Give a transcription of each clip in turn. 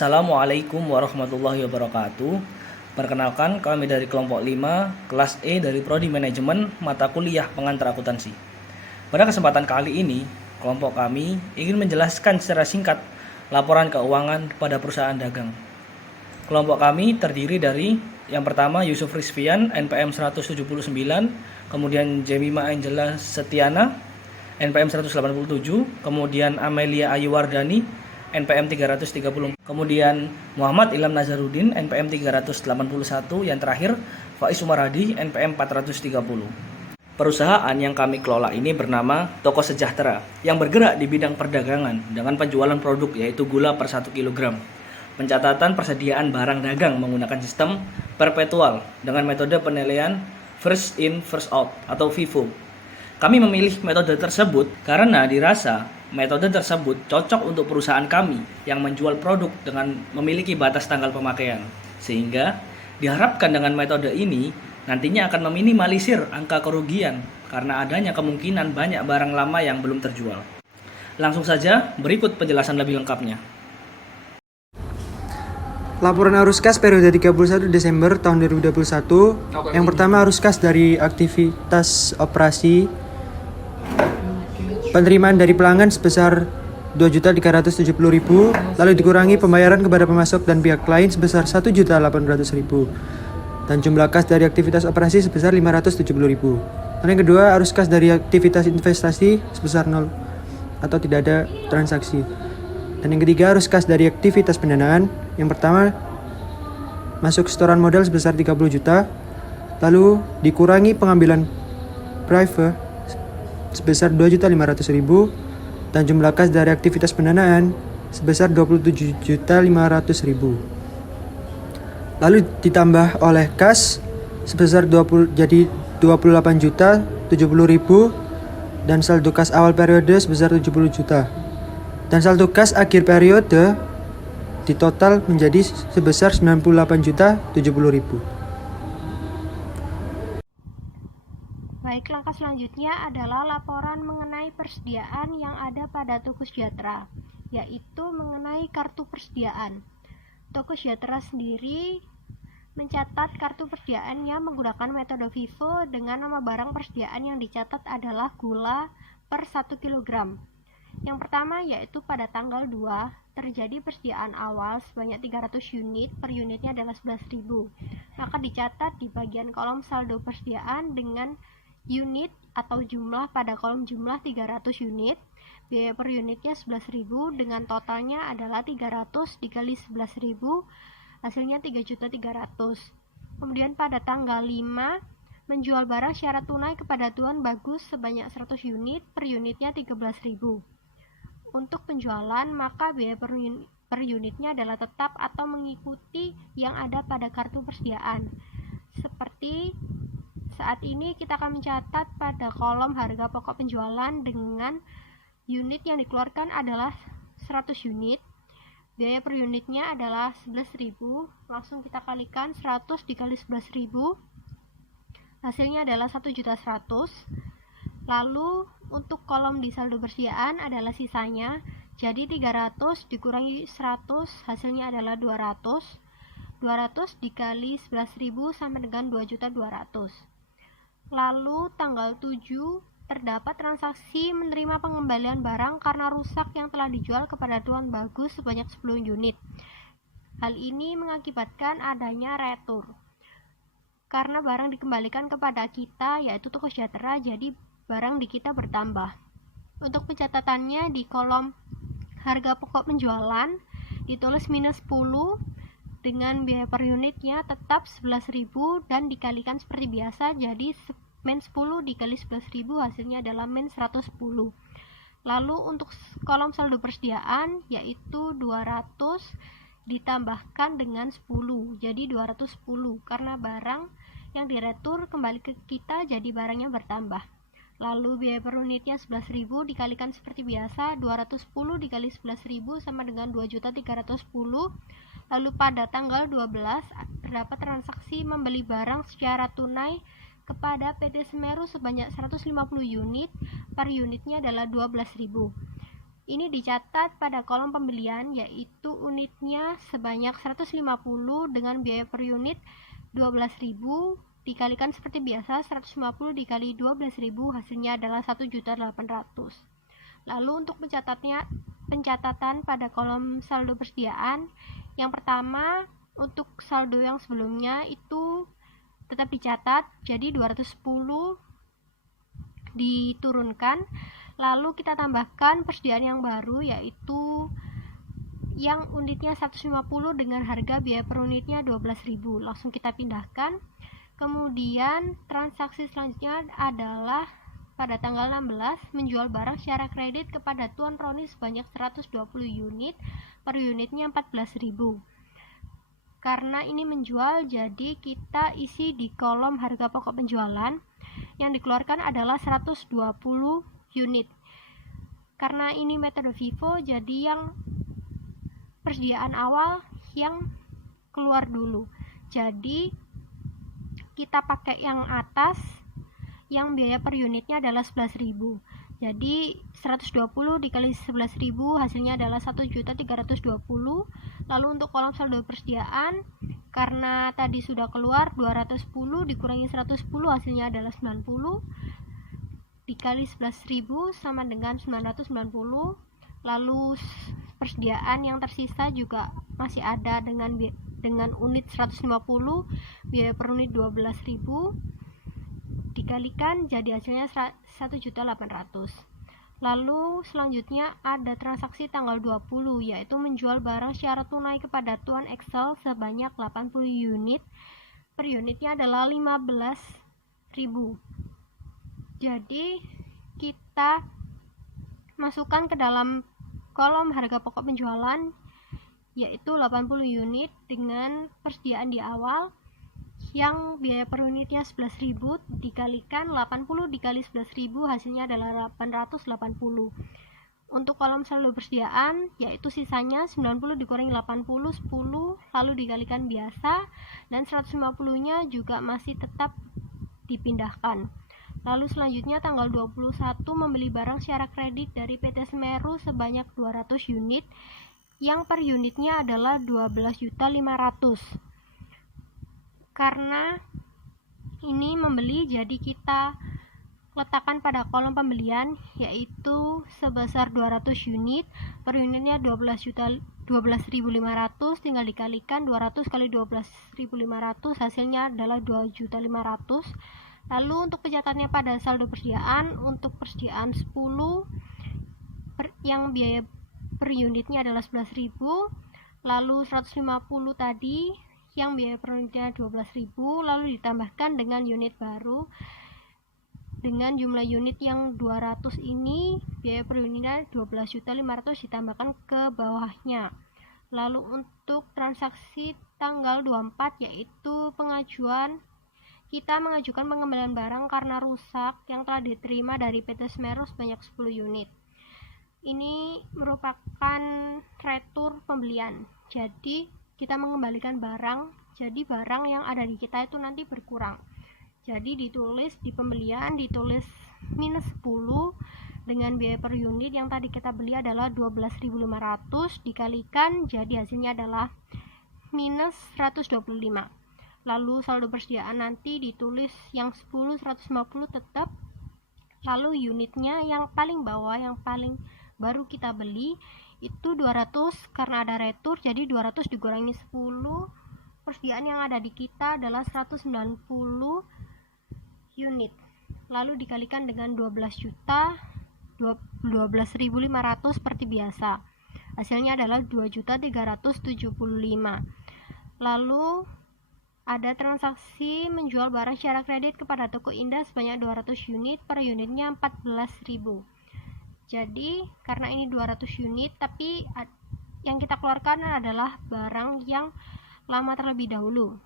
Assalamualaikum warahmatullahi wabarakatuh. Perkenalkan, kami dari kelompok 5, kelas E dari Prodi Manajemen, mata kuliah pengantar akuntansi. Pada kesempatan kali ini, kelompok kami ingin menjelaskan secara singkat laporan keuangan pada perusahaan dagang. Kelompok kami terdiri dari yang pertama Yusuf Rizfian, NPM 179, kemudian Jemima Angela Setiana, NPM 187, kemudian Amelia Ayu Wardani, NPM 330, kemudian Muhammad Ilham Nazarudin, NPM 381, yang terakhir Faiz Umaradi, NPM 430. Perusahaan yang kami kelola ini bernama Toko Sejahtera, yang bergerak di bidang perdagangan dengan penjualan produk yaitu gula per 1 kg. Pencatatan persediaan barang dagang menggunakan sistem perpetual dengan metode penilaian first in first out atau FIFO. Kami memilih metode tersebut karena dirasa metode tersebut cocok untuk perusahaan kami yang menjual produk dengan memiliki batas tanggal pemakaian. Sehingga diharapkan dengan metode ini nantinya akan meminimalisir angka kerugian karena adanya kemungkinan banyak barang lama yang belum terjual. Langsung saja berikut penjelasan lebih lengkapnya. Laporan arus kas periode 31 Desember tahun 2021. Yang pertama arus kas dari aktivitas operasi. Penerimaan dari pelanggan sebesar 2.370.000, lalu dikurangi pembayaran kepada pemasok dan pihak lain sebesar 1.800.000, dan jumlah kas dari aktivitas operasi sebesar 570.000. Dan yang kedua arus kas dari aktivitas investasi sebesar 0 atau tidak ada transaksi. Dan yang ketiga arus kas dari aktivitas pendanaan. Yang pertama masuk setoran modal sebesar 30 juta, lalu dikurangi pengambilan private sebesar 2.500.000, dan jumlah kas dari aktivitas pendanaan sebesar 27.500.000. Lalu ditambah oleh kas sebesar 28.070.000 dan saldo kas awal periode sebesar 70 juta. Dan saldo kas akhir periode di total menjadi sebesar 98.070.000. Baik, langkah selanjutnya adalah laporan mengenai persediaan yang ada pada Toko Sejahtera, yaitu mengenai kartu persediaan. Toko Sejahtera sendiri mencatat kartu persediaannya menggunakan metode FIFO dengan nama barang persediaan yang dicatat adalah gula per 1 kg. Yang pertama yaitu pada tanggal 2 terjadi persediaan awal sebanyak 300 unit, per unitnya adalah 11.000. Maka dicatat di bagian kolom saldo persediaan dengan unit atau jumlah pada kolom jumlah 300 unit, biaya per unitnya 11.000 dengan totalnya adalah 300 dikali 11.000, hasilnya 3.300. Kemudian pada tanggal 5 menjual barang syarat tunai kepada Tuan Bagus sebanyak 100 unit, per unitnya 13.000. Untuk penjualan maka biaya per unitnya adalah tetap atau mengikuti yang ada pada kartu persediaan. Seperti saat ini kita akan mencatat pada kolom harga pokok penjualan dengan unit yang dikeluarkan adalah 100 unit. Biaya per unitnya adalah 11.000. Langsung kita kalikan 100 dikali 11.000. Hasilnya adalah 1.100.000. Lalu untuk kolom di saldo persediaan adalah sisanya. Jadi 300 dikurangi 100 hasilnya adalah 200. 200 dikali 11.000 sama dengan 2.200.000. Lalu tanggal 7 terdapat transaksi menerima pengembalian barang karena rusak yang telah dijual kepada Tuan Bagus sebanyak 10 unit. Hal ini mengakibatkan adanya retur. Karena barang dikembalikan kepada kita yaitu Toko Sejahtera, jadi barang di kita bertambah. Untuk pencatatannya di kolom harga pokok penjualan ditulis minus 10 dengan biaya per unitnya tetap 11.000 dan dikalikan seperti biasa, jadi min 10 dikali 11.000 hasilnya adalah min 110. Lalu untuk kolom saldo persediaan yaitu 200 ditambahkan dengan 10, jadi 210 karena barang yang diretur kembali ke kita jadi barangnya bertambah. Lalu biaya per unitnya 11.000 dikalikan seperti biasa, 210 dikali 11.000 sama dengan 2.310. Lalu pada tanggal 12 terdapat transaksi membeli barang secara tunai kepada PT Semeru sebanyak 150 unit, per unitnya adalah 12.000. Ini dicatat pada kolom pembelian, yaitu unitnya sebanyak 150 dengan biaya per unit 12.000, dikalikan seperti biasa 150 dikali 12.000, hasilnya adalah 1.800.000. Lalu untuk pencatatan pada kolom saldo persediaan, yang pertama untuk saldo yang sebelumnya itu tetap dicatat, jadi 210 diturunkan, lalu kita tambahkan persediaan yang baru, yaitu yang unitnya 150 dengan harga biaya per unitnya 12.000. Langsung kita pindahkan. Kemudian transaksi selanjutnya adalah pada tanggal 16 menjual barang secara kredit kepada Tuan Roni sebanyak 120 unit, per unitnya 14.000. Karena ini menjual, jadi kita isi di kolom harga pokok penjualan. Yang dikeluarkan adalah 120 unit. Karena ini metode FIFO, jadi yang persediaan awal yang keluar dulu. Jadi kita pakai yang atas, yang biaya per unitnya adalah 11.000. Jadi 120 dikali 11.000 hasilnya adalah 1.320.000. Lalu untuk kolom saldo persediaan, karena tadi sudah keluar 210 dikurangi 110 hasilnya adalah 90, dikali 11.000 sama dengan 990. Lalu persediaan yang tersisa juga masih ada dengan unit 150, biaya per unit 12.000, dikalikan jadi hasilnya 1.800.000. Lalu selanjutnya ada transaksi tanggal 20, yaitu menjual barang secara tunai kepada Tuan Excel sebanyak 80 unit, per unitnya adalah 15.000. Jadi kita masukkan ke dalam kolom harga pokok penjualan, yaitu 80 unit dengan persediaan di awal yang biaya per unitnya 11.000, dikalikan 80 dikali 11.000 hasilnya adalah 880. Untuk kolom saldo persediaan, yaitu sisanya 90 dikurangi 80, 10, lalu dikalikan biasa, dan 150 nya juga masih tetap dipindahkan. Lalu selanjutnya tanggal 21 membeli barang secara kredit dari PT Semeru sebanyak 200 unit yang per unitnya adalah 12.500.000. Karena ini membeli, jadi kita letakkan pada kolom pembelian, yaitu sebesar 200 unit, per unitnya 12.500, tinggal dikalikan 200 kali 12.500 hasilnya adalah 2.500.000. Lalu untuk pencatatannya pada saldo persediaan, untuk persediaan 10 yang biaya per unitnya adalah 11.000, lalu 150 tadi yang biaya per unitnya 12.000, lalu ditambahkan dengan unit baru dengan jumlah unit yang 200 ini, biaya per unitnya 12.500.000 ditambahkan ke bawahnya. Lalu untuk transaksi tanggal 24, yaitu kita mengajukan pengembalian barang karena rusak yang telah diterima dari PT Semeru sebanyak 10 unit. Ini merupakan retur pembelian, jadi kita mengembalikan barang, jadi barang yang ada di kita itu nanti berkurang. Jadi ditulis di pembelian, ditulis minus 10 dengan biaya per unit yang tadi kita beli adalah 12.500, dikalikan jadi hasilnya adalah minus 125. Lalu saldo persediaan nanti ditulis yang 10, 150 tetap, lalu unitnya yang paling bawah, yang paling baru kita beli itu 200, karena ada retur jadi 200 dikurangi 10, persediaan yang ada di kita adalah 190 unit, lalu dikalikan dengan 12.500 seperti biasa, hasilnya adalah 2.375.000. Lalu ada transaksi menjual barang secara kredit kepada Toko Indah sebanyak 200 unit, per unitnya 14.000. Jadi karena ini 200 unit, tapi yang kita keluarkan adalah barang yang lama terlebih dahulu.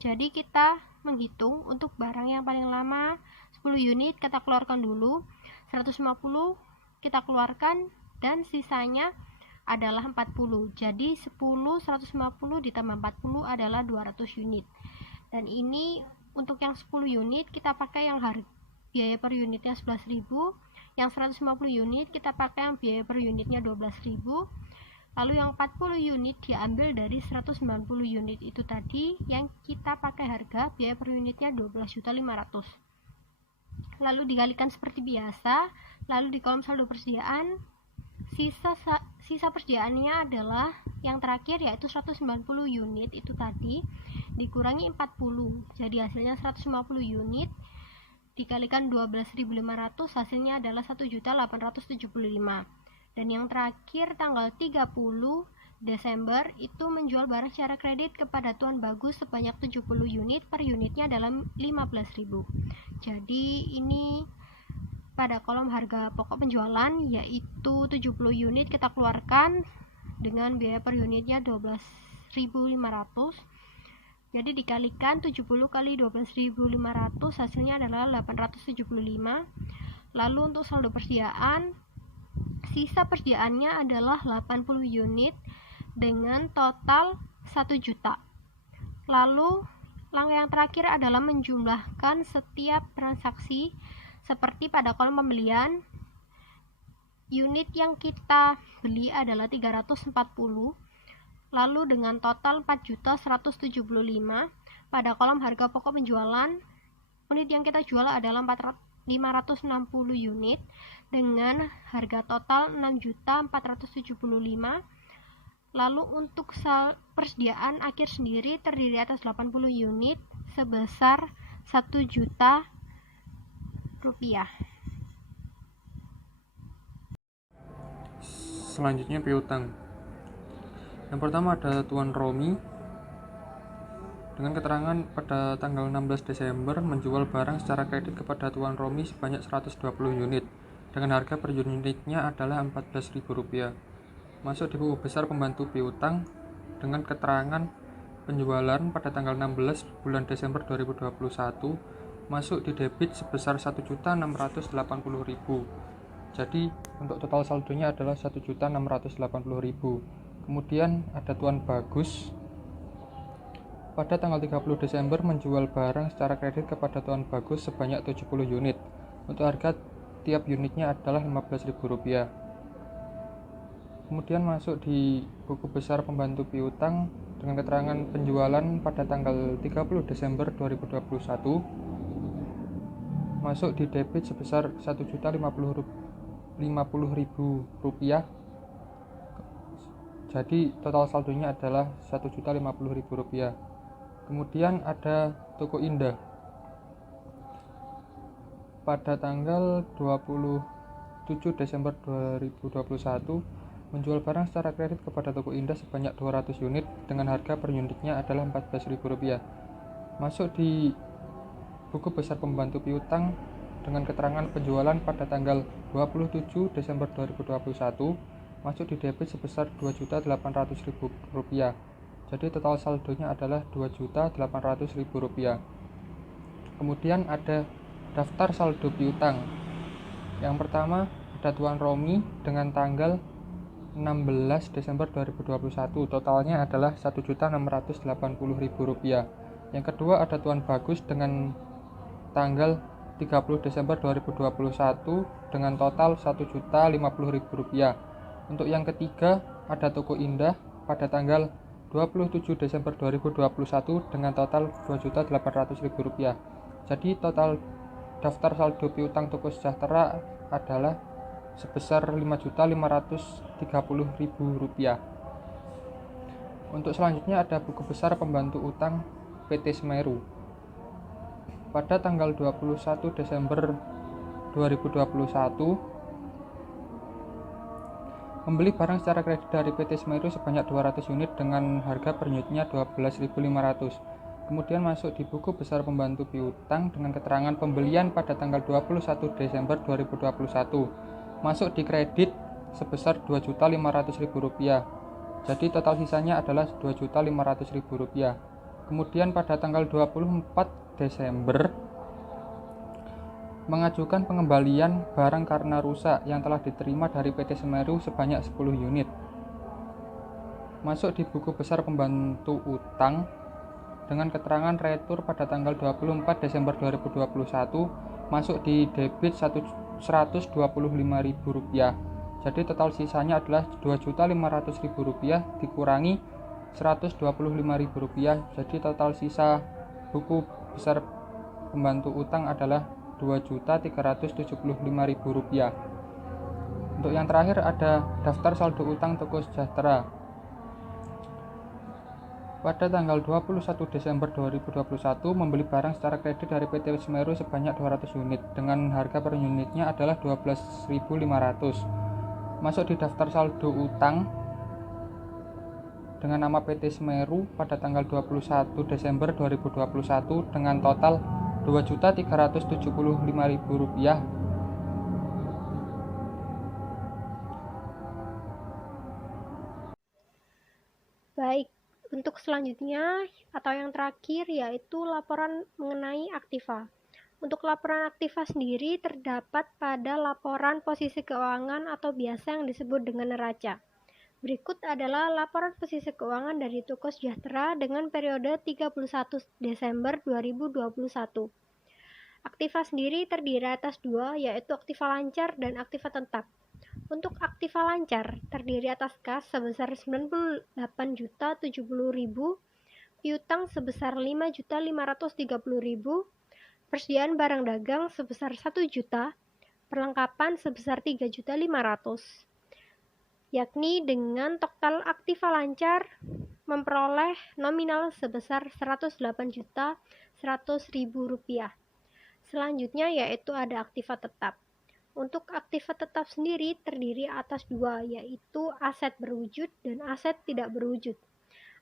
Jadi kita menghitung untuk barang yang paling lama 10 unit kita keluarkan dulu, 150 kita keluarkan, dan sisanya adalah 40. Jadi 10, 150 ditambah 40 adalah 200 unit. Dan ini untuk yang 10 unit kita pakai yang biaya per unitnya 11.000, Yang 150 unit kita pakai yang biaya per unitnya 12.000. Lalu yang 40 unit diambil dari 190 unit itu tadi yang kita pakai harga biaya per unitnya 12.500.000. Lalu dikalikan seperti biasa, lalu di kolom saldo persediaan sisa persediaannya adalah yang terakhir yaitu 190 unit itu tadi dikurangi 40. Jadi hasilnya 150 unit dikalikan 12.500 hasilnya adalah 1.875.000. Dan yang terakhir tanggal 30 Desember itu menjual barang secara kredit kepada Tuan Bagus sebanyak 70 unit, per unitnya dalam 15.000. Jadi ini pada kolom harga pokok penjualan yaitu 70 unit kita keluarkan dengan biaya per unitnya 12.500. Jadi dikalikan 70 kali 12.500 hasilnya adalah 875. Lalu untuk saldo persediaan, sisa persediaannya adalah 80 unit dengan total 1 juta. Lalu langkah yang terakhir adalah menjumlahkan setiap transaksi seperti pada kolom pembelian. Unit yang kita beli adalah 340. Lalu dengan total 4.175.000. Pada kolom harga pokok penjualan, unit yang kita jual adalah 560 unit dengan harga total 6.475.000. Lalu untuk persediaan akhir sendiri terdiri atas 80 unit sebesar 1 juta rupiah. Selanjutnya piutang. Yang pertama ada Tuan Romi dengan keterangan pada tanggal 16 Desember menjual barang secara kredit kepada Tuan Romi sebanyak 120 unit dengan harga per unitnya adalah Rp14.000. Masuk di buku besar pembantu piutang dengan keterangan penjualan pada tanggal 16 bulan Desember 2021 masuk di debit sebesar 1.680.000. Jadi untuk total saldonya adalah 1.680.000. Kemudian ada Tuan Bagus pada tanggal 30 Desember menjual barang secara kredit kepada Tuan Bagus sebanyak 70 unit. Untuk harga tiap unitnya adalah Rp15.000. Kemudian masuk di buku besar pembantu piutang dengan keterangan penjualan pada tanggal 30 Desember 2021 masuk di debit sebesar Rp1.050.000. Jadi total saldonya adalah Rp1.050.000. Kemudian ada Toko Indah pada tanggal 27 Desember 2021 menjual barang secara kredit kepada Toko Indah sebanyak 200 unit dengan harga per unitnya adalah Rp14.000. Masuk di buku besar pembantu piutang dengan keterangan penjualan pada tanggal 27 Desember 2021 masuk di debit sebesar Rp2.800.000. Jadi total saldonya adalah Rp2.800.000. Kemudian ada daftar saldo piutang. Yang pertama ada Tuan Romi dengan tanggal 16 Desember 2021, totalnya adalah Rp1.680.000. Yang kedua ada Tuan Bagus dengan tanggal 30 Desember 2021 dengan total Rp1.050.000. Untuk yang ketiga ada Toko Indah pada tanggal 27 Desember 2021 dengan total Rp2.800.000. Jadi total daftar saldo piutang Toko Sejahtera adalah sebesar Rp5.530.000. Untuk selanjutnya ada buku besar pembantu utang PT Semeru. Pada tanggal 21 Desember 2021 membeli barang secara kredit dari PT Semeru sebanyak 200 unit dengan harga per unitnya Rp12.500. Kemudian masuk di buku besar pembantu piutang dengan keterangan pembelian pada tanggal 21 Desember 2021 masuk di kredit sebesar Rp2.500.000. Jadi total sisanya adalah Rp2.500.000. Kemudian pada tanggal 24 Desember mengajukan pengembalian barang karena rusak yang telah diterima dari PT Semeru sebanyak 10 unit. Masuk di buku besar pembantu utang dengan keterangan retur pada tanggal 24 Desember 2021 masuk di debit Rp125.000. Jadi total sisanya adalah Rp2.500.000 dikurangi Rp125.000. Jadi total sisa buku besar pembantu utang adalah Rp2.375.000. Untuk yang terakhir ada daftar saldo utang Toko Sejahtera. Pada tanggal 21 Desember 2021 membeli barang secara kredit dari PT Semeru sebanyak 200 unit dengan harga per unitnya adalah Rp12.500. Masuk di daftar saldo utang dengan nama PT Semeru pada tanggal 21 Desember 2021 dengan total Rp2.375.000. Baik, untuk selanjutnya atau yang terakhir yaitu laporan mengenai aktiva. Untuk laporan aktiva sendiri terdapat pada laporan posisi keuangan atau biasa yang disebut dengan neraca. Berikut adalah laporan posisi keuangan dari Toko Sejahtera dengan periode 31 Desember 2021. Aktiva sendiri terdiri atas dua, yaitu aktiva lancar dan aktiva tetap. Untuk aktiva lancar terdiri atas kas sebesar Rp98.070.000, piutang sebesar Rp5.530.000, persediaan barang dagang sebesar Rp1 juta, perlengkapan sebesar Rp3.500.000. Yakni dengan total aktiva lancar memperoleh nominal sebesar Rp108.100.000. Selanjutnya yaitu ada aktiva tetap. Untuk aktiva tetap sendiri terdiri atas dua, yaitu aset berwujud dan aset tidak berwujud.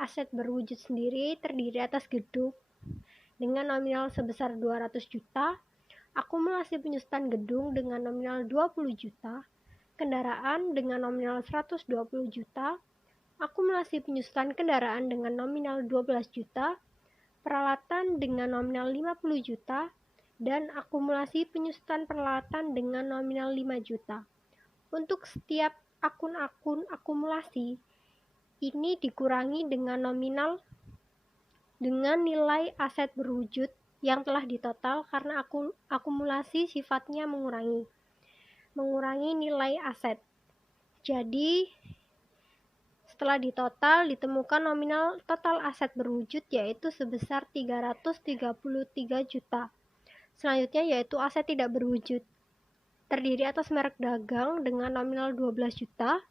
Aset berwujud sendiri terdiri atas gedung dengan nominal sebesar 200 juta, akumulasi penyusutan gedung dengan nominal 20 juta, kendaraan dengan nominal 120 juta, akumulasi penyusutan kendaraan dengan nominal 12 juta, peralatan dengan nominal 50 juta, dan akumulasi penyusutan peralatan dengan nominal 5 juta. Untuk setiap akun-akun akumulasi ini dikurangi dengan nominal dengan nilai aset berwujud yang telah ditotal karena akumulasi sifatnya mengurangi nilai aset. Jadi setelah ditotal ditemukan nominal total aset berwujud yaitu sebesar 333 juta. Selanjutnya yaitu aset tidak berwujud. Terdiri atas merek dagang dengan nominal 12 juta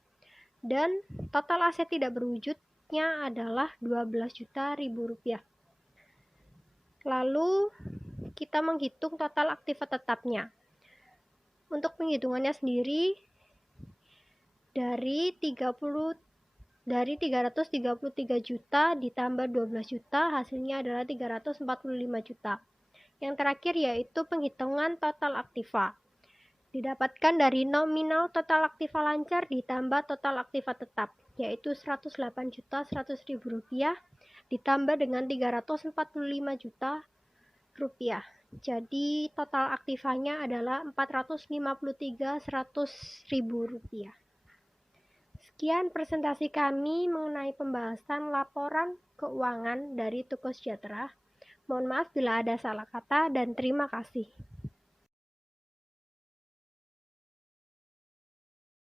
dan total aset tidak berwujudnya adalah Rp12 juta. Lalu kita menghitung total aktiva tetapnya. Untuk penghitungannya sendiri dari 333 juta ditambah 12 juta hasilnya adalah 345 juta. Yang terakhir yaitu penghitungan total aktiva. Didapatkan dari nominal total aktiva lancar ditambah total aktiva tetap, yaitu Rp108.100.000 ditambah dengan Rp345 juta. Jadi total aktivanya adalah Rp453.100.000. Sekian presentasi kami mengenai pembahasan laporan keuangan dari Toko Sejahtera. Mohon maaf bila ada salah kata dan terima kasih.